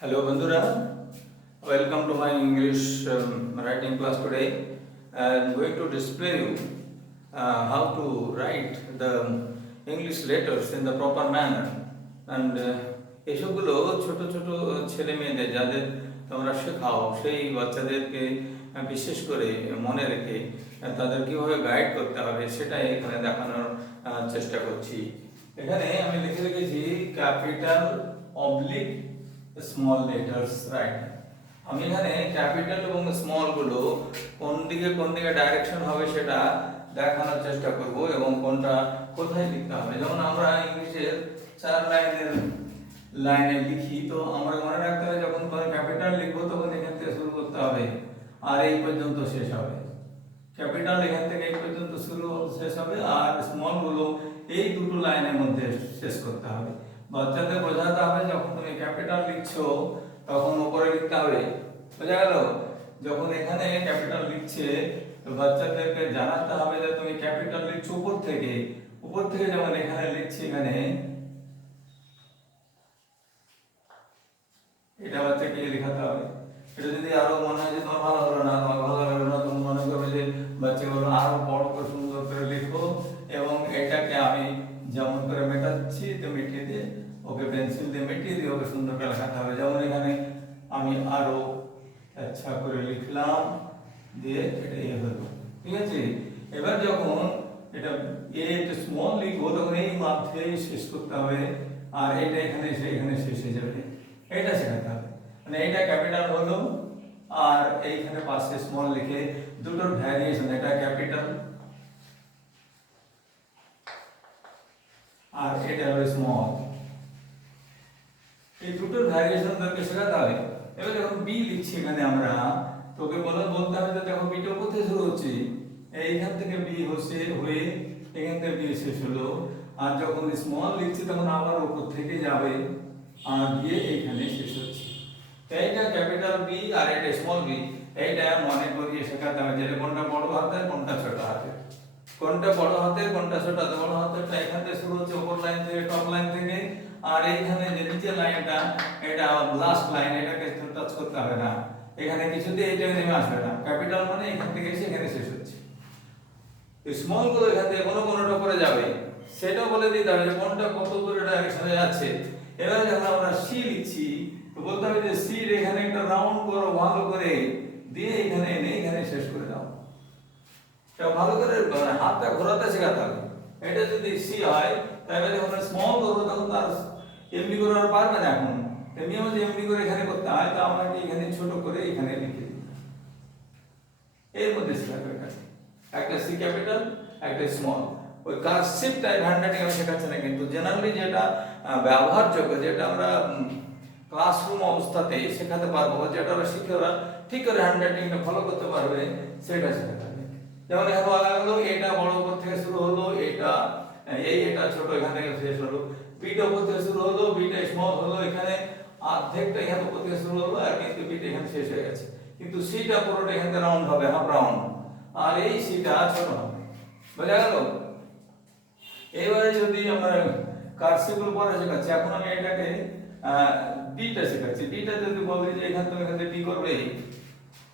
Hello Bandura, welcome to my English writing class today. I'm going to display you how to write the English letters in the proper manner. And এসবগুলো ছোট ছোট ছেলে মেয়েদের যাদের তোমরা শেখাও সেই বাচ্চাদেরকে বিশেষ করে মনে রেখে তাদের কীভাবে গাইড করতে হবে সেটাই এখানে দেখানোর চেষ্টা করছি। এখানে আমি লিখে রেখেছি capital oblique small letters, right. আমি এখানে ক্যাপিটাল এবং স্মল গুলো কোন দিকে ডাইরেকশন হবে সেটা দেখানোর চেষ্টা করব এবং কোনটা কোথায় লিখতে হবে। যেমন আমরা ইংলিশের 4 লাইনে লিখি, তো আমরা মনে রাখতে হবে যখন কোনো ক্যাপিটাল লিখবো তখন এখান থেকে শুরু করতে হবে আর এই পর্যন্ত শেষ হবে। ক্যাপিটাল এখান থেকে এই পর্যন্ত শুরু শেষ হবে আর স্মল গুলো এই দুটো লাইনের মধ্যে শেষ করতে হবে। বাচ্চাদের বোঝাতে হবে যখন তুমি ক্যাপিটাল লিখছো তখন উপরে লিখতে হবে, বোঝা গেল? যখন এখানে ক্যাপিটাল লিখছে বাচ্চাদেরকে জানাতে হবে যে তুমি ক্যাপিটাল লিখছো উপর থেকে যেমন এখানে লিখছি, এখানে এটা বাচ্চাকে লেখাতে হবে। এটা যদি আরো মনে হয় যে তোমার ভালো হলো না তুমি মনে করবে যে বাচ্চাগুলো আরো বড় করে সুন্দর করে লিখো এবং এটাকে আমি যেমন করে মেটাচ্ছি তো মিটিয়ে দিয়ে ওকে পেন্সিল দিয়ে মিটিয়ে দিয়ে ওকে সুন্দর করে লেখাতে হবে। যেমন এখানে আমি আরো আচ্ছা করে লিখলাম দিয়ে এটা হলো, ঠিক আছে। এবার যখন এটা স্মল লিখবো তখন এই মাধ্যমে শেষ করতে হবে আর এটা এখানে শেষ হয়ে যাবে, এটা শেখাতে হবে। মানে এটা ক্যাপিটাল হলো আর এইখানে পাশে স্মল লিখে দুটোর ভ্যারিয়েশন, এটা ক্যাপিটাল আর এটা হলো স্মল, এই দুটোর ভ্যারিয়েশন তোকে শেখাতে হবে। এবার যখন বি লিখছি এখানে আমরা তোকে বলতে হবে যে দেখো বিটা কোথায় শুরু হচ্ছে, এইখান থেকে বি হয়ে এখান থেকে বি শেষ হলো। আর যখন স্মল লিখছি তখন আবার উপর থেকে যাবে আর গিয়ে এইখানে শেষ হচ্ছে। এইটা ক্যাপিটাল বি আর এটা স্মল বি, এইটা মনে করিয়ে শেখাতে হবে যে কোনটা বড় হাতের কোনটা ছোট হাতের, কোনটা বড় হাতের কোনটা ছোট হাতের। বড় হাতেরটা এখান থেকে শুরু হচ্ছে উপর লাইন থেকে, টপ লাইন থেকে, আর এইখানে যে নিচের লাইনটা এটা লাস্ট লাইন, এটাকে টাচ করতে হবে না, এখানে কিছুতে এটা নেমে আসবে না। ক্যাপিটাল মানে এখান থেকে এসে এখানে শেষ হচ্ছে। স্মল গুলো এখান থেকে কোনটা করে যাবে সেটাও বলে দিতে হবে যে কোনটা কত দূরে ডাইরেকশনে যাচ্ছে। এবারে যখন আমরা সি লিখছি তো বলতে হবে যে সি এখানে একটা রাউন্ড করো ভালো করে দিয়ে এখানে এনে এখানে শেষ করে দাও। এটা ভালো করে হাতটা ঘোরাতে শেখাতে হবে। এটা যদি সি হয় তাহলে যখন স্মল করবো তখন তার এমনি করে আর পারবে না। এখন তেমনি আমাদের এমনি করে এখানে করতে হয়, তো আমাকে এখানে ছোট করে এখানে লিখে দিই, এর মধ্যে শেখাতে হবে। একটা সি ক্যাপিটাল একটা স্মল, ওই কার্সিভ টাইপ হ্যান্ডরাইটিং আমি শেখাচ্ছি না, কিন্তু জেনারেলি যেটা ব্যবহারযোগ্য, যেটা আমরা ক্লাসরুম অবস্থাতে শেখাতে পারবো, যেটা ওরা শিখে ওরা ঠিক করে হ্যান্ডরাইটিংটা ফলো করতে পারবে সেটা শেখাতে হবে। যেমন এখানে বলা হলো এটা বড় উপর থেকে শুরু হলো, এটা ছোট এখান থেকে শেষ হলো, বিটা উপর থেকে শুরু হলো, বিটা স্মল হলো, এখানে অর্ধেকটা এখানে উপর থেকে শুরু হলো আর কিন্তু বিটা এখানে শেষ হয়ে গেছে। কিন্তু সিটা পুরোটা এখান থেকে রাউন্ড হবে, হাফ রাউন্ড, আর এই সিটা ছোট হবে, বোঝা গেল? এবারে যদি আমরা কার্সিভগুলো পরে শেখাচ্ছি, এখন আমি এটাকে ডিটা শেখাচ্ছি। ডিটা যদি বলি যে এখান থেকে ডি করবে,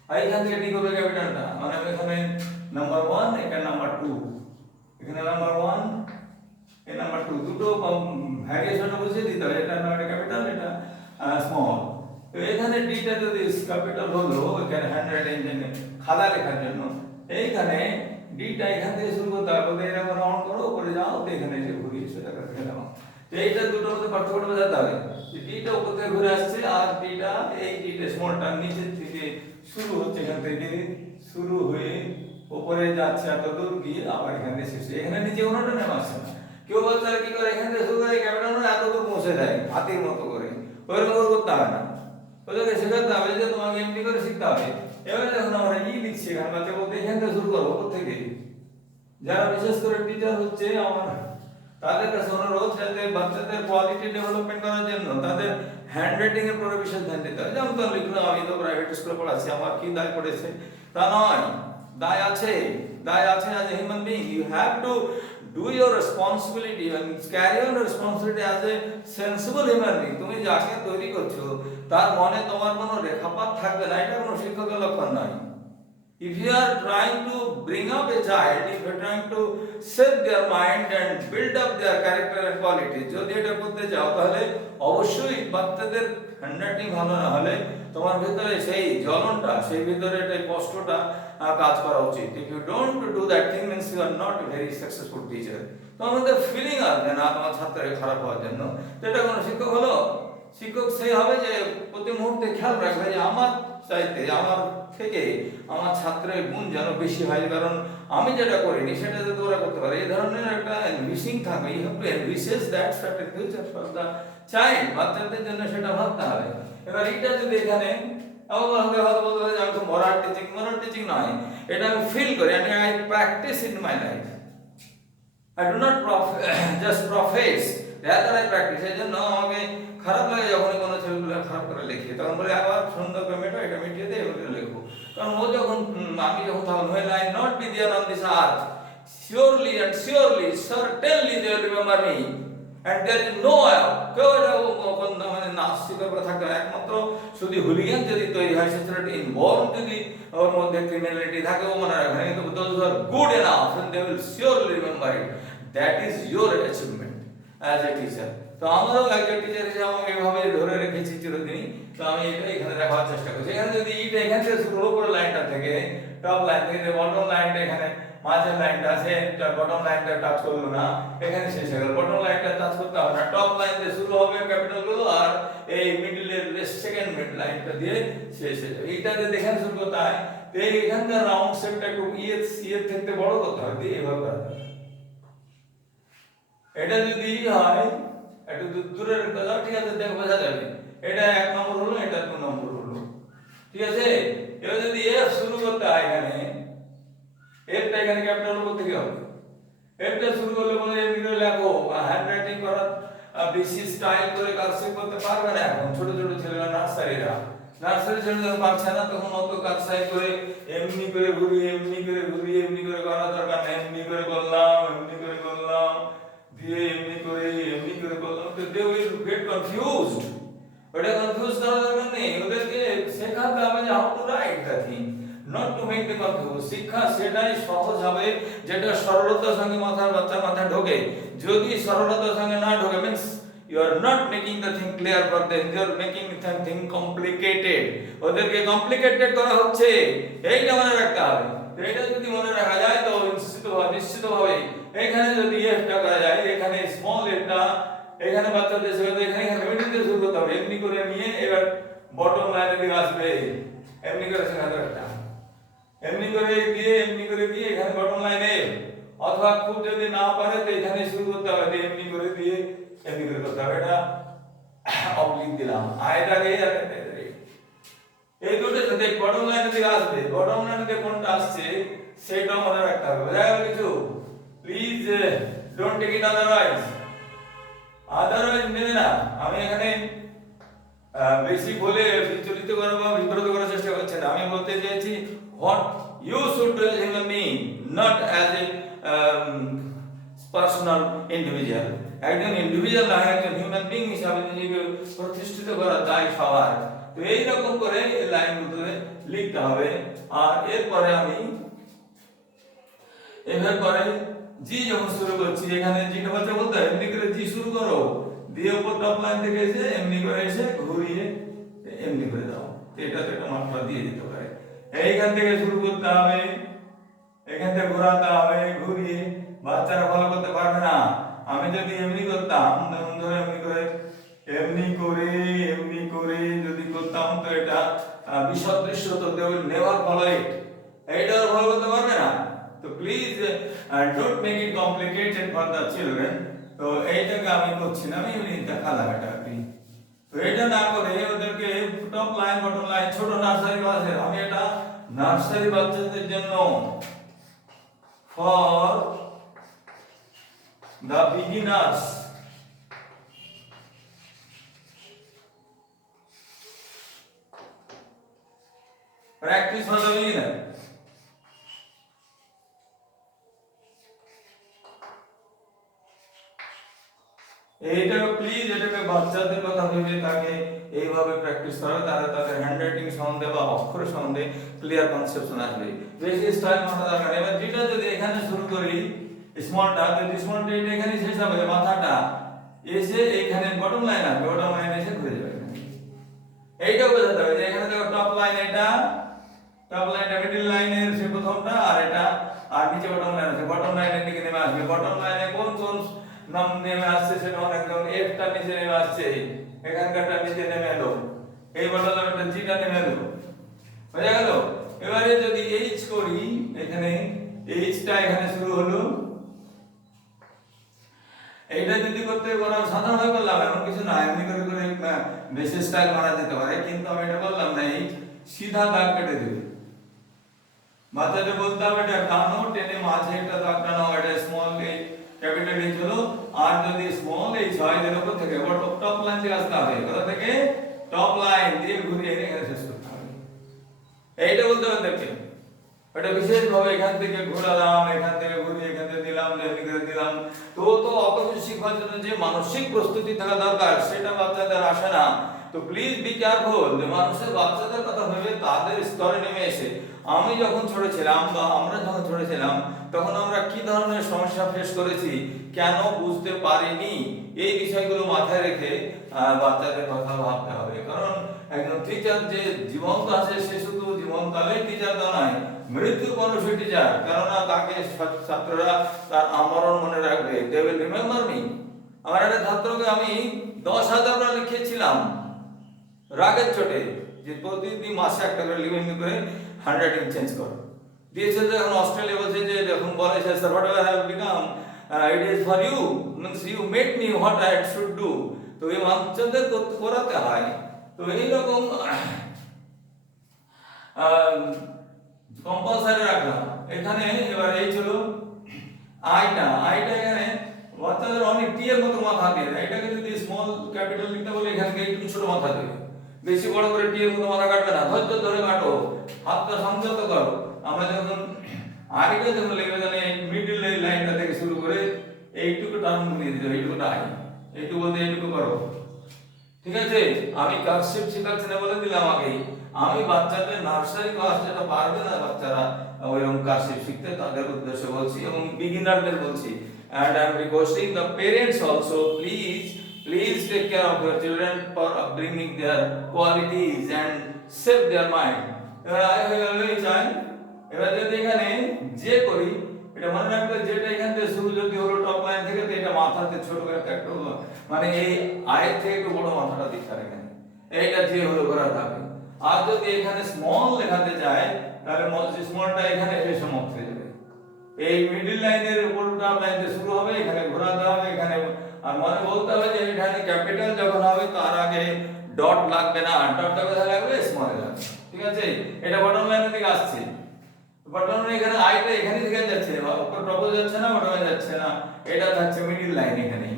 আর এখান থেকে ডি করবে ক্যাপিটালটা, মানে এখানে নাম্বার 1 এটা নাম্বার 2, এখানে নাম্বার 1 এই নাম্বার 2 দুটো ভ্যারিয়েশনটা বুঝিয়ে দিতে হবে, এটা একটা ক্যাপিটাল এটা স্মল। তো এখানে ডিটা যদি ক্যাপিটাল হলো এখানে হ্যান্ডরাইটিং জন্য খাতা লেখার জন্য, এইখানে ডিটা এখান থেকে শুরু করতে হবে, বলতে এরকম রাউন্ড করো উপরে যাও তো এখানে এসে ঘুরিয়ে সেটা করে গেলাম। তো এইটা দুটোর মধ্যে পার্থক্যটা বোঝাতে হবে যে ডিটা উপর থেকে ঘুরে আসছে আর ডিটা এই ডিটা স্মলটা নিচের থেকে শুরু হচ্ছে, এখান থেকে শুরু হয়ে উপরে যাচ্ছে এত দূর গিয়ে আবার এখানে শেষ, এখানে নিচে কোনোটা নেমে আসছে না। কেউ বলছে কি করে এখান থেকে শুরু করে ক্যাপিটাল এত দূর পৌঁছে দেয় হাতির মতো করে, ওইরকম করতে হবে না, ওদেরকে শেখাতে হবে যে তোমাকে এমনি করে শিখতে হবে। এবারে যখন আমরা লিখছি এখানে বাচ্চা বলতে এখান থেকে শুরু করবো ওপর থেকে, যারা বিশেষ করে টিচার হচ্ছে আমার তাদের কাছে অনুরোধ যাতে বাচ্চাদের কোয়ালিটি ডেভেলপমেন্ট করার জন্য তাদের হ্যান্ডরাইটিং এর উপরে বিশেষ ধ্যান দিতে হবে। যেমন তো লিখলাম আমি তো প্রাইভেট স্কুলে পড়াচ্ছি, আমার কি দায় পড়েছে তা নয়, দায় আছে as a human being, you have to do your responsibility and carry on responsibility as a sensible human being. তুমি যাকে তৈরি করছো তার মনে তোমার কোনো রেখাপাত থাকবে না, এটা কোনো শিক্ষকের লক্ষণ নয়। If you are trying to bring up a child, if you are trying to shape their mind and build up their character and quality, যদি এটা করতে চাও তাহলে অবশ্যই বাচ্চাদের হ্যান্ডরাইটিং ভালো না হলে তোমার ভিতরে সেই জ্বলনটা, সেই ভিতরে এই কষ্টটা কাজ করা উচিত। If you don't do that thing means you are not a very successful teacher. তোমার মধ্যে ফিলিং আসবে না তোমার ছাত্রের খারাপ হওয়ার জন্য, তো এটা কোনো শিক্ষক হলো? শিক্ষক সেই হবে যে প্রতি মুহূর্তে খেয়াল রাখবে যে আমার চাইতে, আমার থেকে আমার ছাত্রের গুণ যেন বেশি হয়, কারণ আমি যেটা করিনি সেটা যাতে ওরা করতে পারে। এই ধরনের একটা এনভিশিং থাকবে। You have to envisage that certain future for the child. বাচ্চাদের জন্য সেটা ভাবতে হবে। এবার এটা যদি এখানে আমার হবে হয়তো বলতে পারে যে আমি তো মোরাল টিচিং নয়, এটা আমি ফিল করি, I practice in my life. I do not just profess, rather I practice. এই জন্য আমাকে খারাপ লাগে যখন কোনো ছেলেগুলো খারাপ করে লেখে, তখন বলে আবার সুন্দর করে মেটো, এটা মিটিয়ে দে, এগুলো লেখো। কারণ ও যখন আমি যখন তখন when I not be there on this earth, surely and surely, certainly they will remember me. And there is no কেউ এটা মানে নাস্তিকের কথা থাকতে হয়। একমাত্র শুধু হুলিগান যদি তৈরি হয়, সে ছেলেটা ইনভলভ যদি ওর মধ্যে ক্রিমিনালিটি থাকে, ও মনে রাখবে। কিন্তু those who are good enough and they will surely remember it. That is your achievement as a teacher. তো আমারও একজন টিচার হিসেবে আমাকে এইভাবে ধরে রেখেছি চিরদিনই। তো আমি এটা এখানে দেখার চেষ্টা করছি। এখানে যদি এটা এখান থেকে শুরু করে লাইনটা থেকে, টপ লাইন থেকে বটম লাইনটা এখানে মাঝের লাইনটা আছে, বটম লাইনটা টাচ করলো না, এখানে শেষ হয়ে গেল। বটম লাইনটা টাচ করতে হবে না, টপ লাইন দিয়ে শুরু হবে ক্যাপিটাল গুলো, আর এই মিডলের সেকেন্ড মিড লাইনটা দিয়ে শেষ হয়ে যাবে। এইটা যদি এখানে শুরু করতে হয়, তো এইখানকার রাউন্ড শেপটা একটু ইয়ের থেকে বড় করতে হবে, দিয়ে এইভাবে করতে হবে। এটা যদি হয় একটু দূরের কথা, ঠিক আছে, দেখো বোঝা যাবে। এটা 1 নম্বর হলো, এটা 2 নম্বর হলো, ঠিক আছে। এবার যদি এফ শুরু করতে হয়, এখানে এফটা এখানে ক্যাপিটাল করতে কি হবে? এফটা শুরু করলে বলে এমনি লেখো, হ্যান্ডরাইটিং করার বেশি স্টাইল করে কারসিভ করতে পারবে না এখন ছোট ছোট ছেলেরা, নার্সারি ছেলেরা পারছে না, তখন অত কারসাই করে এমনি করে ঘুরিয়ে এমনি করে করা দরকার নেই। এমনি করে করলাম দিয়ে এমনি করে করলাম, তো দে উইল গেট কনফিউজড। ওটা কনফিউজ করার দরকার নেই, ওদেরকে শেখাতে হবে যে how to write the thing, not to make the confuse. শিক্ষা সেটাই সহজ হবে যেটা সরলতার সঙ্গে বাচ্চার মাথায় ঢোকে। যদি সরলতার সঙ্গে না ঢোকে means you are not making the thing clear for them, you are making the thing complicated. ওদেরকে কমপ্লিকেটেড করা হচ্ছে, এইটা মনে রাখতে হবে। তো এটা যদি মনে রাখা যায় তো নিশ্চিতভাবে এখানে যদি এফটা করা যায়, এখানে স্মল এফটা এখানে বাচ্চাদের শেখাতে, এখানে মিডিল দিয়ে শুরু করতে হবে। এমনি করে নিয়ে এবার বটম লাইনের দিকে আসবে, এমনি করে শেখাতে হবে। এমনি করে দিয়ে এখানে বটম লাইনে, অথবা খুব যদি না পারে তো এখানে শুরু করতে হবে, এমনি করে দিয়ে এমনি করে করতে হবে। এটা অবলিক দিলাম, আয়টাকে এই দুটো সাথে বটম লাইনের দিকে আসবে, বটম লাইনের দিকে কোনটা আসছে সেটা মনে রাখতে হবে। বোঝা গেল কিছু? Please don't take it otherwise নেবে না। আমি এখানে বেশি বলে বিচলিত করা বা বিব্রত করার চেষ্টা করছি না। আমি বলতে চেয়েছি what you should do as a human being, not as a personal individual. একজন ইন্ডিভিজুয়াল না, একজন হিউম্যান বিং হিসাবে নিজেকে প্রতিষ্ঠিত করার দায় সবার। তো এইরকম করে এই লাইনগুলো লিখতে হবে। আর এরপরে আমি জি যখন শুরু করছি, এখানে জিটা বাচ্চা বলতে হয় এমনি করে জি শুরু করো, দিয়ে উপর টপ লাইন থেকে এসে এমনি করে এসে ঘুরিয়ে এমনি করে দাও। এটাতে একটা মাত্রা দিয়ে দিতে পারে। এইখান থেকে শুরু করতে হবে, এখান থেকে ঘোরাতে হবে, ঘুরিয়ে। বাচ্চারা ফলো করতে পারবে না। আমি যদি এমনি করতাম, ধরে এমনি করে যদি করতাম, তো এটা বিসদৃশ্য, তো they will never follow it. এইটা ফলো করতে পারবে না। তো please don't make it complicated for the children. তো এইটাকে আমি করছি না, আমি এমনি দেখালাম এটা আর কি। তো এটা না করে ওদেরকে টপ লাইন বটম লাইন, ছোট নার্সারি ক্লাসের, আমি এটা নার্সারি বাচ্চাদের জন্য, for the beginners, practice for the beginner. বাচ্চাদের কথা ভেবে তাকে এইভাবে প্র্যাকটিস করা, তারা তাদের হ্যান্ডরাইটিং সম্বন্ধে বা অক্ষর সম্বন্ধে ক্লিয়ার কনসেপশন আসবে। বেশি স্টাইল মাথা দরকার। এবার যেটা যদি এখানে শুরু করি স্মলটা, যদি স্মলটা এখানে শেষ হবে, মাথাটা এসে এখানে বটম লাইন আসবে, বটম লাইন এসে ঘুরে যাবে। এইটা বোঝাতে হবে যে এখানে দেখো টপ লাইন, এটা টপ লাইনটা মিডল লাইনের সে প্রথমটা, আর এটা আর নিচে বটম লাইন আছে, বটম লাইনের দিকে নেমে আসবে। বটম লাইনে কোন কোন নাম নেমে আসছে সেটা অনেক, যেমন এফটা নিচে নেমে আসছে, এখানকারটা নিচে নেমে এলো, এই বটম লাইনটা জিটা নেমে এলো, বোঝা গেল? এবারে যদি এইচ করি, এখানে এইচটা এখানে শুরু হলো, এইটা যদি করতে কোনো সাধারণ ভাবে করলাম, এমন কিছু না, এমনি করে করে বেশি স্টাইল মারা যেতে পারে, কিন্তু আমি এটা বললাম না, এই সিধা দাগ কেটে দেবে। মাথাতে বলতে হবে এটা টানো, টেনে মাঝে একটা দাগ টানো, এটা স্মল এই ক্যাপিটাল এইচ হলো, আর যদি স্মল এইচ হয় এর উপর থেকে টপ লাইন দিয়ে আসতে হবে, কোথা থেকে? টপ লাইন দিয়ে ঘুরিয়ে এখানে শেষ করতে হবে। এইটা বলতে হবে দেখে, এটা বিশেষভাবে এখান থেকে ঘোরালাম, এখান থেকে ঘুরিয়ে এখান থেকে দিলাম, এদিকে দিলাম। তো অত কিছু শিখবার জন্য যে মানসিক প্রস্তুতি থাকা দরকার সেটা বাচ্চাদের আসে না। তো প্লিজ বি কেয়ারফুল যে মানুষের বাচ্চাদের কথা ভেবে তাদের স্তরে নেমে এসে, আমি যখন ছোট ছিলাম বা আমরা যখন ছোট ছিলাম তখন আমরা কি ধরনের সমস্যা ফেস করেছি, কেন বুঝতে পারিনি, এই বিষয়গুলো মাথায় রেখে বাচ্চাদের কথা ভাবতে হবে। কারণ একজন টিচার যে জীবন্ত আছে সে শুধু জীবনকালেই টিচার তা নয়, মৃত্যুর পরও সে টিচার। কেননা তাকে ছাত্ররা তার আমরণ মনে রাখবে, দে উইল রিমেম্বার মি। আমার একটা ছাত্রকে আমি 10,000 বার লিখেছিলাম রাগের চোটে, যে প্রতিদিন মাসে একটা করে লিভিং করে হ্যান্ডরাইটিং চেঞ্জ করো। দিয়েছে যে এখন অস্ট্রেলিয়া বলছে যে যখন বলে যে sir whatever have become it is for you, means you made me what I should do. তো এই বাচ্চাদের করাতে হয়। তো এইরকম কম্পালসারি রাখলাম এখানে। এবার এই ছিল আইটা, আইটা এখানে বাচ্চাদের অনেক টি এর মতো মাথা দিয়ে দেয়। এটাকে যদি স্মল ক্যাপিটাল লিখতে বলে এখানে একটু ছোট মাথা দেবে, বেশি বড় করে টি এর মতো মাথা কাটবে না, ধৈর্য ধরে কাটো, হাতটা সংযত করো। আমরা যখন আইটা যখন লিখবে জানি মিডল লাইনটা থেকে শুরু করে এইটুকু টার্ম দিয়ে দিতে হবে, এইটুকুটা আই, এইটুকু বলতে এইটুকু করো, ঠিক আছে? আমি কারসিভ শেখাচ্ছি না বলে দিলাম আগেই। আমি বাচ্চাদের নার্সারি ক্লাস যেটা পারবে না বাচ্চারা ওইরকম কারসিভ শিখতে, তাদের উদ্দেশ্যে বলছি এবং বিগিনারদের বলছি। and I am requesting the parents also, please take care of your children for upbringing their qualities and shape their mind. এবার আই হয়ে গেল এই চাই। এবার যদি এখানে যে করি, এটা মনে রাখবে যেটা এখান থেকে শুরু যদি হলো টপ লাইন থেকে, তো এটা মাথাতে ছোট করে একটা মানে এই আয়ের থেকে একটু বড় মাথাটা দিতে হবে এখানে, এইটা যে হলো করা থাকে। আর যদি এখানে স্মল লেখাতে যায় তাহলে স্মলটা এখানে এসে সমাপ্ত হয়ে যাবে। এই মিডল লাইনের উপর টপ লাইন দিয়ে শুরু হবে, এখানে ঘোরাতে হবে এখানে। আর মনে বলতে হবে যে এখানে ক্যাপিটাল যখন হবে তার আগে ডট লাগবে না, ডটটা কোথায় লাগবে? স্মলে লাগবে, ঠিক আছে? এটা বটম লাইনের দিকে আসছে, বটম লাইন এখানে আইটা এখানে থেকে যাচ্ছে, উপর টপে যাচ্ছে না, বটমে যাচ্ছে না, এটা থাকছে মিডল লাইন এখানে।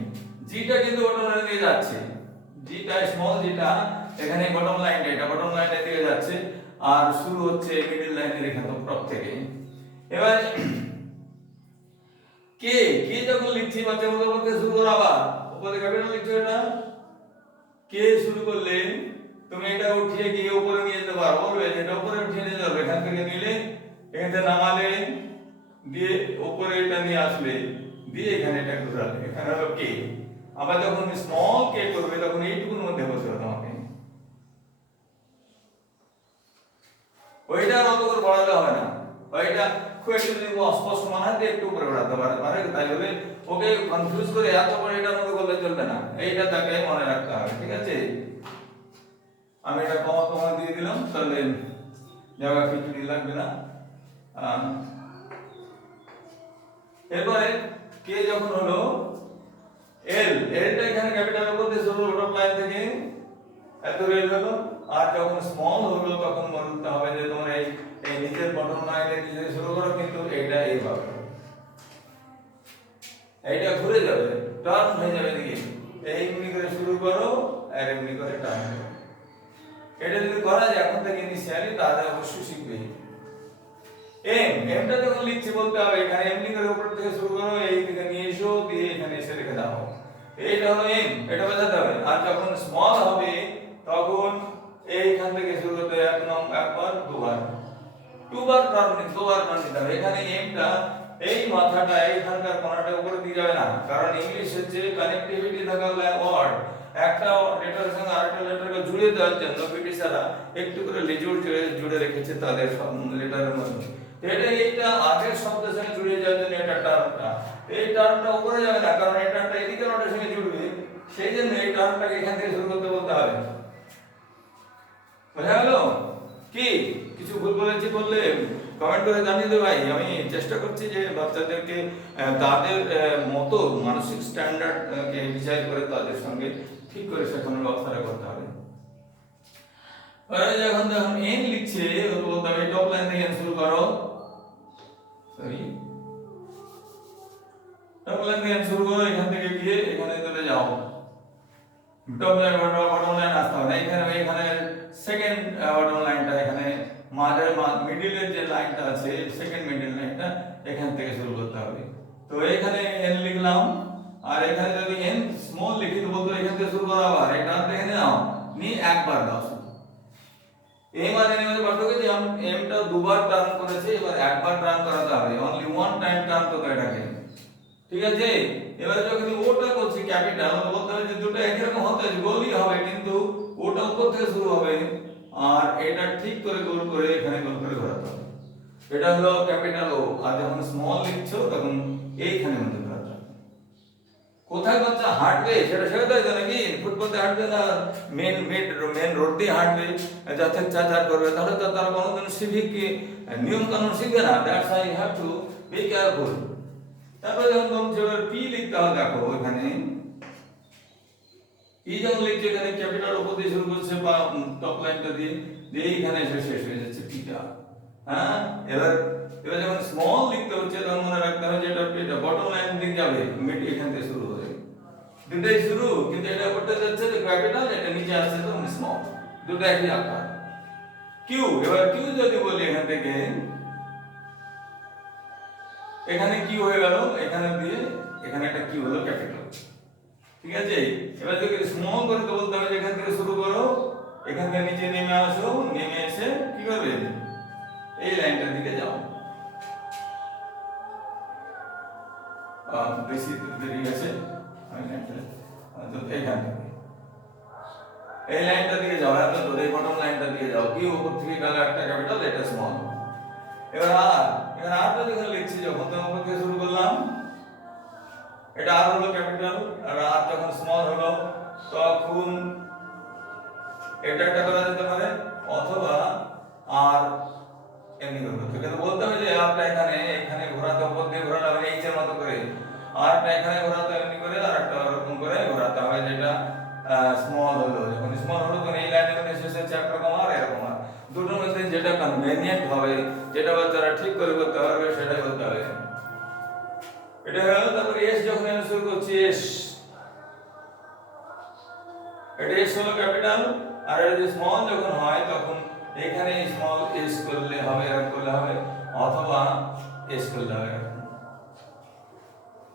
জিটা কিন্তু বটম লাইনে দিয়ে যাচ্ছে, জিটা স্মল জিটা এখানে বটম লাইনটা, এটা বটম লাইনের দিকে যাচ্ছে, আর শুরু হচ্ছে মিডল লাইনের এখানে টপ থেকে। এবার কে কে যখন লিখছি বাচ্চা বলতে শুরু করো, আবার উপরে ক্যাপিটাল লিখছো, এটা কে শুরু করলে তুমি এটা উঠিয়ে গিয়ে উপরে নিয়ে যেতে পারো, বলবে এটা উপরে উঠিয়ে নিয়ে যাবে, এখান থেকে নিলে এখান থেকে নামালে, দিয়ে উপরে এটা নিয়ে আসলে, দিয়ে এখানে এটা ঘোরালে, এখানে হলো কে। আবার যখন স্মল কে করবে তখন এইটুকুর মধ্যে বলতে হবে তোমাকে, ওইটা আর অত করে পড়ালে হবে না, ওইটা খুব একটু যদি অস্পষ্ট মনে হয় একটু উপরে বাড়াতে পারে, তাই বলে ওকে কনফিউজ করে এত করে এটার মধ্যে করলে চলবে না, এইটা তাকে মনে রাখতে হবে, ঠিক আছে? আমি এটা কমা দিয়ে দিলাম, তাহলে জায়গা খিচুড়ি লাগবে না। এরপরে কে যখন হলো এল, এলটা এখানে ক্যাপিটাল উপর দিয়ে শুরু হলো, টপ লাইন থেকে এত এল হলো। আর যখন স্মল হলো তখন বলতে হবে যে তোমার এই নিচের বটম লাইনের নিচে শুরু করো, কিন্তু এটা এইভাবে, এইটা ঘুরে যাবে, টার্ন হয়ে যাবে দিকে, এইগুলি করে শুরু করো আর এমনি করে টার্ন করো। এটা যদি করা যায় এখন থেকে ইনিশিয়ালি, তাহলে অবশ্যই শিখবে। এমটা যখন লিখছি বলতে হবে এখানে এমনি করে উপর থেকে শুরু করো, এই দিকে নিয়ে এসো, দিয়ে এখানে এসে রেখে দাও, এইটা হলো এম, এটা বোঝাতে হবে। আর যখন স্মল হবে তখন এইখান থেকে শুরু হতে একবার দুবার দুবার টার্ম নিতে হবে। এখানে এমটা এই মাথাটা এইখানকার কোণাটা উপরে দিয়ে যাবে না, কারণ ইংলিশ হচ্ছে কানেক্টিভিটি থাকা ওয়ার্ড। একটা লেটারের সঙ্গে আরেকটা লেটারকে জুড়ে দেওয়ার জন্য ব্রিটিশরা একটু করে লিজুর জুড়ে রেখেছে তাদের সব লেটারের মধ্যে। এইটা আগের শব্দের সঙ্গে জুড়ে যাওয়ার জন্য এটা টার্মটা, এই টার্মটা উপরে যাবে না, কারণ এই টার্মটা এদিকে নোটের সঙ্গে জুড়বে, সেই জন্য এই টার্মটাকে এখান থেকে শুরু করতে বলতে হবে। বোঝা গেল? কি কিছু ভুল বলেছি বললে কমেন্ট করে জানিয়ে দেবে ভাই। আমি চেষ্টা করছি যে বাচ্চাদেরকে তাদের মতো মানসিক স্ট্যান্ডার্ড কে বিচার করে তাদের সঙ্গে ঠিক করে শেখানোর ব্যবস্থা করতে হবে। এবারে যখন এন লিখছে বলতে হবে টপ লাইন থেকে শুরু করো, সরি টপ লাইন থেকে শুরু করো, এখান থেকে গিয়ে এখানে চলে যাও। টপ লাইন বটম লাইন আসতে হবে না, এখানে সেকেন্ড বটম লাইনটা এখানে মাঝের মিডলের যে লাইনটা আছে সেকেন্ড মিডল লাইনটা এখান থেকে শুরু করতে হবে। তো এখানে এন লিখলাম, আর এখানে যদি এন স্মল লিখি তো বলতো এখান থেকে শুরু করো, আবার এটা দেখে নাও নি একবার দাও। এম আর এন এর মধ্যে পার্থক্য যে এমটা দুবার টার্ন করেছে, এবার একবার টার্ন করাতে হবে, অনলি ওয়ান টাইম টার্ন করতে এটাকে, ঠিক আছে? এবারে যখন ওটা করছি ক্যাপিটাল বলতে হবে যে দুটো একই রকম হতে গোলই হবে, কিন্তু ওটা উপর থেকে শুরু হবে আর এটা ঠিক করে গোল করে এখানে গোল করে ঘোরাতে হবে। এটা হলো ক্যাপিটাল ও। আর যখন স্মল লিখছো তখন এইখানে মধ্যে ঘোরাতে হবে। কোথায় বাচ্চা হাঁটবে সেটা শেখাতে হয় তো নাকি? ফুটবলতে হাঁটবে না মেন রোড দিয়ে হাঁটবে, যাতে চাচার করবে, তাহলে তো তারা কোনোদিন সিভিক নিয়ম কানুন শিখবে না। That's I have to be careful. তারপরে যখন তোমরা পি লিখতে হবে, দেখো এখানে পি যখন লিখছে এখানে ক্যাপিটাল উপর দিয়ে শুরু করছে বা টপ লাইনটা দিয়ে এইখানে এসে শেষ হয়ে যাচ্ছে পিটা। হ্যাঁ, এবার যখন স্মল লিখতে হচ্ছে তখন মনে রাখতে হবে যে এটা বটম লাইন দিকে যাবে, মিড এখান থেকে শুরু হবে, দুটাই শুরু, কিন্তু এটা উপরটা যাচ্ছে তো ক্যাপিটাল, এটা নিচে আসছে তো স্মল, দুটো একই আকার। কিউ, এবার কিউ যদি বলি এখান থেকে এখানে কিউ হয়ে গেল, এখানে দিয়ে এখানে একটা কিউ হলো ক্যাপিটাল, ঠিক আছে? এবার যদি স্মল করে তো বলতে হবে এখান থেকে শুরু করো, এখান থেকে নিচে নেমে আসো, নেমে এসে কি করবে এই লাইনটার দিকে যাও। বেশি দেরি গেছে, এখান থেকে এই লাইনটার দিকে যাও, এত ধরে এই বটম লাইনটার দিকে যাও, কি উপর থেকে গেল একটা ক্যাপিটাল, এটা স্মল। এবার আরটা যখন লিখছি যখন তো উপর থেকে শুরু করলাম, এটা আর হলো ক্যাপিটাল, আর আর যখন স্মল হলো তখন এটা একটা করা যেতে পারে, অথবা আর এমনি করতে হবে। কিন্তু বলতে হবে যে আরটা এখানে ঘোরাতে, উপর দিয়ে ঘোরাতে হবে এইচের মতো করে, আরটা এখানে ঘোরাতে এমনি করে, আর একটা এরকম করে ঘোরাতে হবে, যেটা স্মল হলো। যখন স্মল হলো তখন এই লাইনের মধ্যে শেষ হচ্ছে একরকম আর এরকম, আর দুটোর মধ্যে যেটা কনভেনিয়েন্ট হবে, যেটা বাচ্চারা ঠিক করে করতে পারবে সেটাই করতে হবে। এটা হলো। তারপরে এস যখন আমি শুরু করছি, এস এটা এস হলো ক্যাপিটাল, আর এটা যে স্মল যখন হয় তখন এখানে স্মল এস করলে হবে, এরকম করলে হবে, অথবা এস করলে হবে।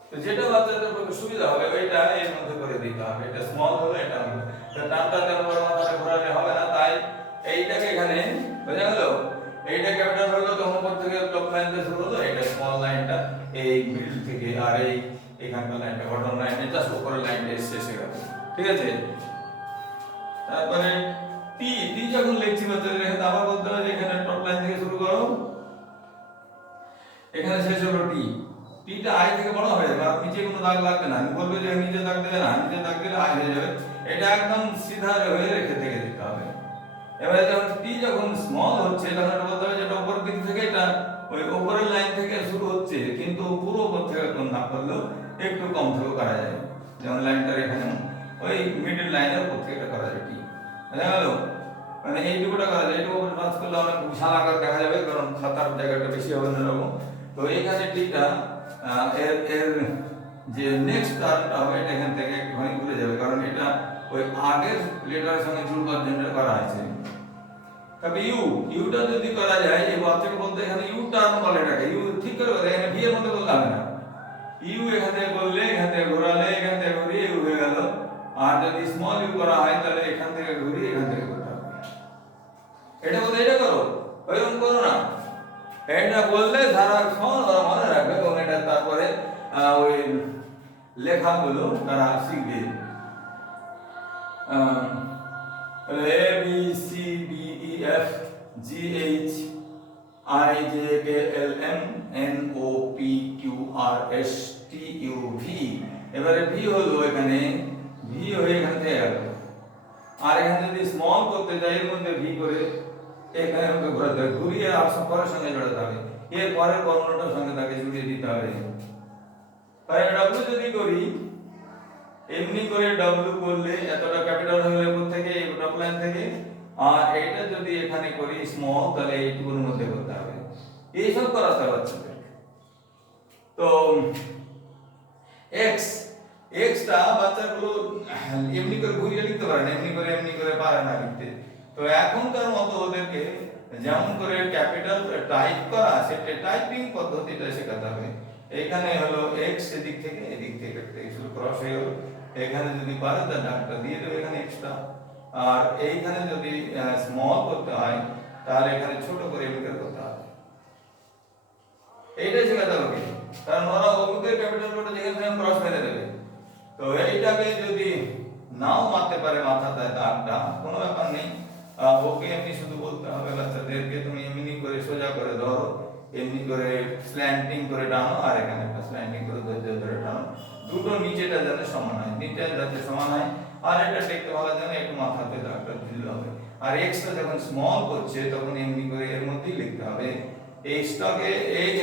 তো যেটা বাচ্চাদের পক্ষে সুবিধা হবে ওইটা এর মধ্যে করে দিতে হবে। এটা স্মল হলো, এটা হলো, এটা টানটা তেমন বড় মাথাটা ঘোরালে হবে না, তাই এইটাকে এখানে বোঝা গেল, এইটা ক্যাপিটাল হলো তখন উপর থেকে টপ লাইন দিয়ে শুরু হলো, এটা স্মল লাইনটা এই মিডল থেকে, আর এই এখানকার লাইনটা বটম লাইনে জাস্ট উপরের লাইনটা শেষ হয়ে গেল, ঠিক আছে? তারপরে টি যখন লিখছি বাচ্চাদের এখানে আবার বলতে হবে যে এখানে টপ লাইন থেকে শুরু করো, এখানে শেষ হলো টি। টিটা আই থেকে বড় হবে, আর নিচে কোনো দাগ লাগবে না, আমি বলবো যে নিচে দাগ দেবে না, নিচে দাগ দিলে আই হয়ে যাবে, এটা একদম সিধা হয়ে রেখে থেকে দিতে হবে। এবারে যখন টি যখন স্মল হচ্ছে তখন এটা বলতে হবে যেটা উপরের দিক থেকে, এটা ওই উপরের লাইন থেকে শুরু হচ্ছে, কিন্তু পুরো উপর থেকে না করলেও একটু কম থেকে করা যায়, যেমন লাইনটার এখানে ওই মিডল লাইনের উপর থেকে এটা করা যায় টি, বুঝা গেল? মানে এইটুকুটা করা যায়, এইটুকু পাস করলে অনেক বিশাল আকার দেখা যাবে, কারণ খাতার জায়গাটা বেশি হবে না এরকম। তো এইখানে টিটা এর যে নেক্সট টার্মটা হবে এটা এখান থেকে একটুখানি ঘুরে যাবে, কারণ এটা ওই আগের লেটারের সঙ্গে জুড়বার জন্য করা আছে। তবে ইউটা যদি করা যায়, এই বাচ্চাকে বলতে এখানে ইউ টার্ম বলে, এটাকে ইউ ঠিক করে বলে, এখানে ভি এর মধ্যে বলতে হবে না, ইউ এখান থেকে করলে এখান থেকে ঘোরালে এখান থেকে ঘুরিয়ে ইউ হয়ে গেল। আর যদি স্মল ইউ করা হয় তাহলে এখান থেকে ঘুরিয়ে এখান থেকে করতে হবে। এটা বলতে এটা করো, ওইরকম করো না। এটা বললে ধারা মনে রাখবে এবং এটা তারপরে ওই লেখাগুলো তারা শিখবে। A B C D E F G H I J K L M N O P Q R S T U V। এবারে V হলো এখানে, V হয়ে এখান থেকে গেল। আর এখানে যদি স্মল করতে যাই এর মধ্যে V করে এখানে ঘোরাতে হবে, ঘুরিয়ে আর পরের সঙ্গে জড়াতে হবে, এর পরের বর্ণটার সঙ্গে তাকে জুড়িয়ে দিতে হবে। তাই W যদি করি এমনি করে W করলে এতটা ক্যাপিটাল হলে উপর থেকে এই টপ লাইন থেকে, আর এইটা যদি এখানে করি স্মল তাহলে এইটুকুর মধ্যে করতে হবে। এইসব করাতে বাচ্চাদের। তো x টা বাচ্চাগুলো এমনি করে ঘুরিয়ে লিখতে পারে না, এমনি করে পারে না লিখতে। তো এখনকার মতো ওদেরকে যেমন করে ক্যাপিটাল টাইপ করা সেটা টাইপিং পদ্ধতিটা শেখাতে হবে। এখানে হলো x এদিক থেকে শুরু ক্রস হয়ে গেল, এখানে যদি পারে তার ডাকটা দিয়ে দেবে এখানে এক্সট্রা। আর এইখানে যদি স্মল করতে হয় তাহলে এখানে ছোট করে এমনি করতে হবে। এইটাই শেখাতে হবে, কারণ ওরা অভিজ্ঞের ক্যাপিটাল কোডে যেখানে ক্রস মেরে দেবে। তো এইটাকে যদি নাও মারতে পারে মাথাতে দাগটা কোনো ব্যাপার নেই, ওকে এমনি শুধু বলতে হবে বাচ্চাদেরকে তুমি এমনি করে সোজা করে ধরো, এমনি করে স্ল্যান্টিং করে টানো, আর এখানে একটা স্ল্যান্টিং করে ধরে টানো, দুটো নিচেটা যাতে সমান হয়, নিচেটা যাতে সমান হয়। আর এটা দেখতে ভালো যেন একটু মাথাতে দাগটা দিতে হবে। আর এক্সটা যখন স্মল করছে তখন এমনি করে এর মধ্যেই লিখতে হবে, এই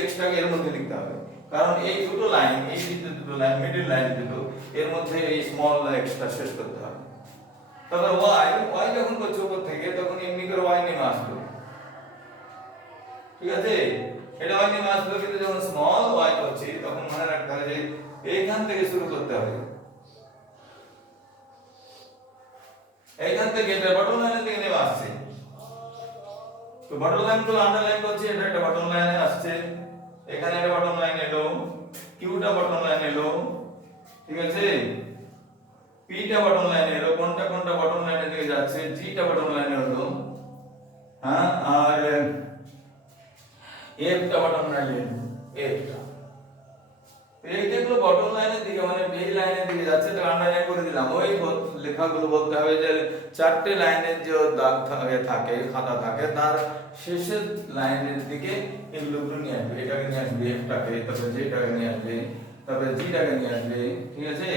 এক্সটাকে এর মধ্যে লিখতে হবে, কারণ এই দুটো লাইন, এই দুটো লাইন মিডল লাইন দুটো, এর মধ্যে এই স্মল এক্সটা শেষ করতে হবে। তবে ওয়াই যখন করছে উপর থেকে তখন এমনি করে ওয়াই নেমে আসলো, ঠিক আছে? এটা ওয়াই নেমে আসলো, কিন্তু যখন স্মল ওয়াই করছি তখন মনে রাখতে হবে যে এইখান থেকে শুরু করতে হবে, এইখান থেকে এটা বটম লাইনের দিকে নেমে আসছে। তো বটম লাইন গুলো আন্ডারলাইন করছি, এটা একটা বটম লাইনে আসছে, এখানে একটা বটম লাইন এলো, কিউটা বটম লাইন এলো, ঠিক আছে? পিটা বটম লাইনে এলো, কোনটা বটম লাইনের দিকে যাচ্ছে, জিটা বটম লাইনে হলো, হ্যাঁ, আর এফটা বটম লাইনে এলো, এফটা। এই যেগুলো বটম লাইনের দিকে মানে এই লাইনের দিকে যাচ্ছে তো আন্ডারলাইন করে দিলাম। ওই লেখাগুলো বলতে হবে যে চারটে লাইনের যে দাগ থাকে খাতা থাকে তার শেষের লাইনের দিকে এগুলো নিয়ে আসবে, এটাকে নিয়ে আসবে, এফটাকে, তারপরে জেটাকে নিয়ে আসবে, তারপরে জিটাকে নিয়ে আসবে, ঠিক আছে?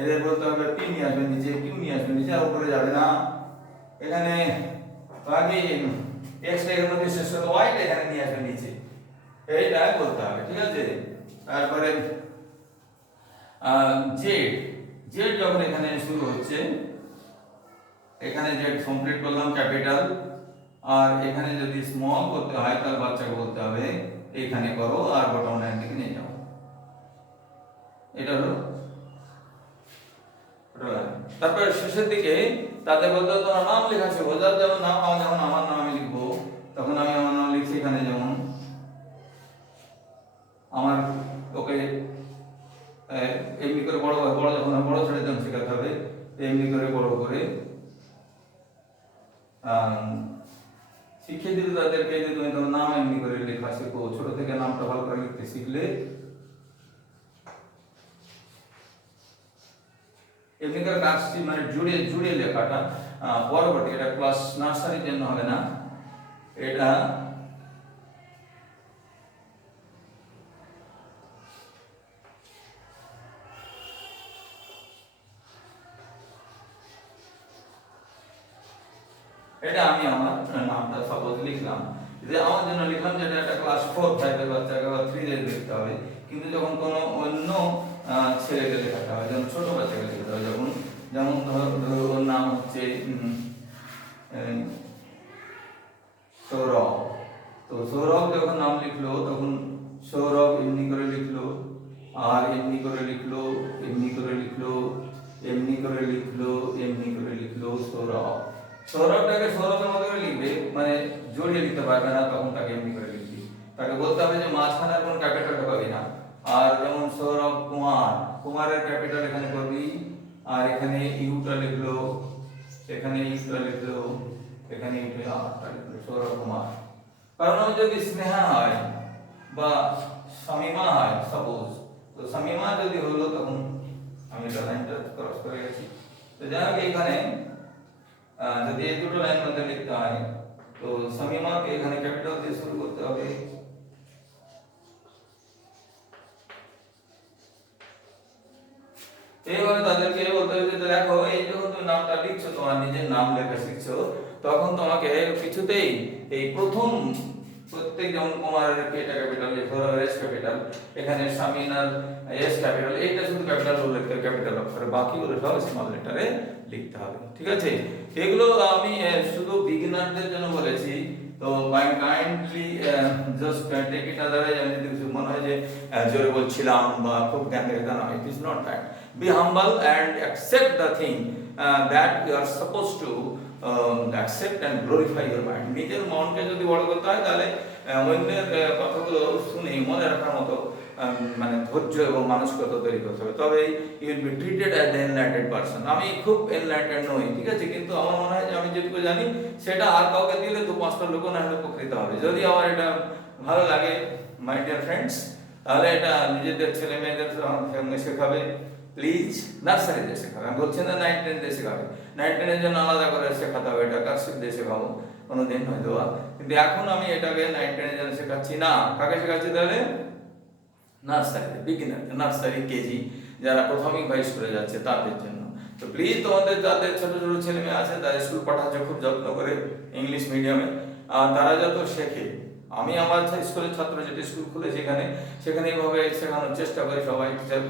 এদের বলতে হবে পি নিয়ে আসবে নিচে, কিউ নিয়ে আসবে নিচে, আর উপরে যাবে না। এখানে আগে এক্সটা এর মধ্যে শেষ করে ওয়াইটা এখানে নিয়ে আসবে নিচে, এইটাই বলতে হবে, ঠিক আছে? তারপরে জেড যখন এখানে শুরু হচ্ছে, এখানে জেড কমপ্লিট করলাম ক্যাপিটাল, আর এখানে যদি স্মল করতে হয় তাহলে বাচ্চাকে বলতে হবে এখানে করো আর বটম লাইন থেকে নিয়ে যাও। এটা হলো তারপরে শেষের দিকে তাদের বলতে হবে তোমার নাম লেখা আছে, বোঝার যেমন নাম, যেমন আমার নাম আমি লিখবো তখন আমি আমার নাম লিখছি এখানে, যেমন আমার ওকে এমনি করে বড় যখন বড় ছেড়ে যখন শেখাতে হবে এমনি করে বড় করে শিখিয়ে দিলে তাদেরকে যে তুমি তোমার নাম এমনি করে লেখা শেখো, ছোট থেকে নামটা ভালো করে লিখতে শিখলে এমনি করে কাজটি মানে জুড়ে লেখাটা পরবর্তী, এটা ক্লাস নার্সারির জন্য হবে না, এটা আমি আমার নামটা সাপোজ লিখলাম, যে আমার জন্য লিখলাম যে এটা একটা ক্লাস 4 5 এর বাচ্চাকে বা 3 এর লিখতে হবে, কিন্তু যখন কোনো অন্য ছেলেকে লেখাতে হবে, যেমন ছোট বাচ্চাকে লিখতে হবে, যেমন ধরো ওর নাম হচ্ছে সৌরভ, তো সৌরভ যখন নাম লিখলো তখন সৌরভ এমনি করে লিখলো, আর এমনি করে লিখলো, এমনি করে লিখলো, এমনি করে লিখলো, এমনি করে লিখলো সৌরভ। সৌরভটাকে সৌরভের মতো করে লিখবে, মানে জড়িয়ে লিখতে পারবে না, তখন তাকে এমনি করে লিখবি। তাকে বলতে হবে যে মাঝখানে কোনো ক্যাপিটাল ঢোকাবি না, আর যেমন সৌরভ কুমার, কুমারের ক্যাপিটাল এখানে করবি, আর এখানে ইউটা লিখলো, এখানে ইউটা লিখলো, এখানে ইউটা আরটা লিখলো, সৌরভ কুমার। কারণ যদি স্নেহা হয় বা শামিমা হয় সাপোজ, তো শামিমা যদি হলো তখন আমি এটা লাইনটা ক্রস করে গেছি। তো যাই হোক এখানে যদি এই দুটো লাইন মধ্যে লিখতে হয় তো শামিমাকে এখানে ক্যাপিটাল দিয়ে শুরু করতে হবে। এইভাবে তাদেরকে বলতে হবে যে দেখো এই যখন তুমি নামটা লিখছো, তোমার নিজের নাম লেখা শিখছো, তখন তোমাকে কিছুতেই এই প্রথম প্রত্যেক যেমন কুমারের এটা ক্যাপিটাল, এস ক্যাপিটাল, এখানে শামিনার এস ক্যাপিটাল, এইটা শুধু ক্যাপিটাল লেটার ক্যাপিটাল অক্ষরে, বাকিগুলো সব স্মল লেটারে লিখতে হবে। ঠিক আছে, এগুলো আমি শুধু বিগিনারদের জন্য বলেছি। তো kindly just take it otherwise আমি যদি কিছু মনে হয় যে জোরে বলছিলাম বা খুব জ্ঞান দেখে না, it is not that. Be humble and accept the thing that you are suppose to accept and glorify your mind. নিজের মনকে যদি বড় করতে হয় তাহলে অন্যের কথাগুলো শুনে মনে রাখার মতো মানে ধৈর্য এবং মানসিকতা তৈরি করতে হবে, তবে you will be treated as a enlightened person. আমি খুব এনলাইটেড নই, ঠিক আছে, কিন্তু আমার মনে হয় যে আমি যেটুকু জানি সেটা আর কাউকে দিলে 2-5টা লোক না হলে উপকৃত হবে। যদি আমার এটা ভালো লাগে মাই ডিয়ার ফ্রেন্ডস, তাহলে এটা নিজেদের ছেলে মেয়েদের সঙ্গে শেখাবে। প্লিজ নার্সারিতে শেখাবে, আমি বলছি না 9-10 দিয়ে শেখাবে, 9-10 জন্য আলাদা করে শেখাতে হবে, এটা কারশিপ দিয়ে শেখাবো কোনোদিন হয়তো। কিন্তু এখন আমি এটাকে 9-10 জন্য শেখাচ্ছি না। কাকে শেখাচ্ছি তাহলে? নার্সারি বিগিনার, নার্সারি কেজি যারা প্রাথমিক বা স্কুলে যাচ্ছে তাদের জন্য। তো প্লিজ তোমাদের যাদের ছোট ছোট ছেলে মেয়ে আছে তারা স্কুল পাঠাচ্ছ খুব যত্ন করে ইংলিশ মিডিয়ামে, আর তারা যত শেখে। আমি আমার স্কুলের ছাত্র যেটা স্কুল খুলে সেখানে এইভাবে শেখানোর চেষ্টা করি সবাই, টিচার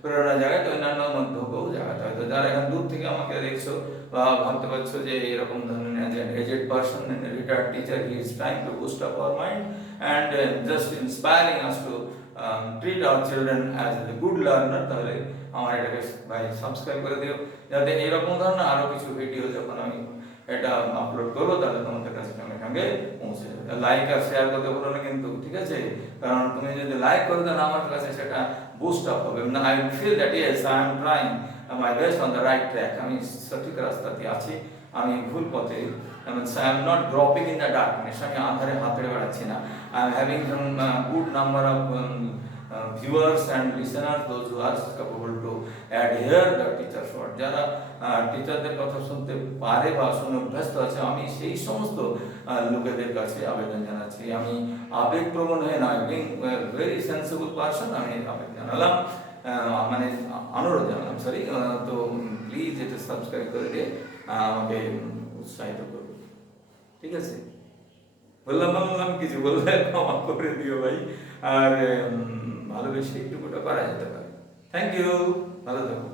প্রেরণা জায়গায়, তো অন্যান্য মধ্যকেও জায়গাতে হয়। তো যারা এখন দূর থেকে আমাকে দেখছো বা ভাবতে পারছো যে এরকম ধরনের aged person retired teacher, he is trying to boost up our mind and just inspiring us to treat our children as a good learner, তাহলে আমার এটাকে ভাই সাবস্ক্রাইব করে দিও, যাতে এরকম ধরনের আরো কিছু ভিডিও যখন আমি এটা আপলোড করবো তাহলে তোমাদের কাছে সঙ্গে সঙ্গে পৌঁছে যাবে। লাইক আর শেয়ার করতে ভুলো না কিন্তু, ঠিক আছে, কারণ তুমি যদি লাইক করো তাহলে আমার কাছে সেটা বুস্ট আপ হবে না। I feel that yes I am trying my best on the right track, আমি সঠিক রাস্তাতে আছি, আমি ভুল পথে, I am not groping in the darkness, আমি আঁধারে হাতড়ে বেড়াচ্ছি না। I am having some good number of viewers and listeners, those who are capable to adhere the teacher's word, যারা টিচারদের কথা শুনতে পারে বা শুনে অভ্যস্ত আছে, আমি সেই সমস্ত লোকেদের কাছে আবেদন জানাচ্ছি। আমি আবেগপ্রবণ হয়ে নয়, বিং ভেরি সেন্সিবল পারসন, আমি আবেগ জানালাম, মানে অনুরোধ জানালাম, সরি। তো প্লিজ এটা সাবস্ক্রাইব করে দিয়ে আমাকে উৎসাহিত করবে, ঠিক আছে। বললাম কিছু বললে ক্ষমা করে দিও ভাই, আর ভালোবেসে একটু করা যেতে পারে। থ্যাংক ইউ, ভালো থাকো।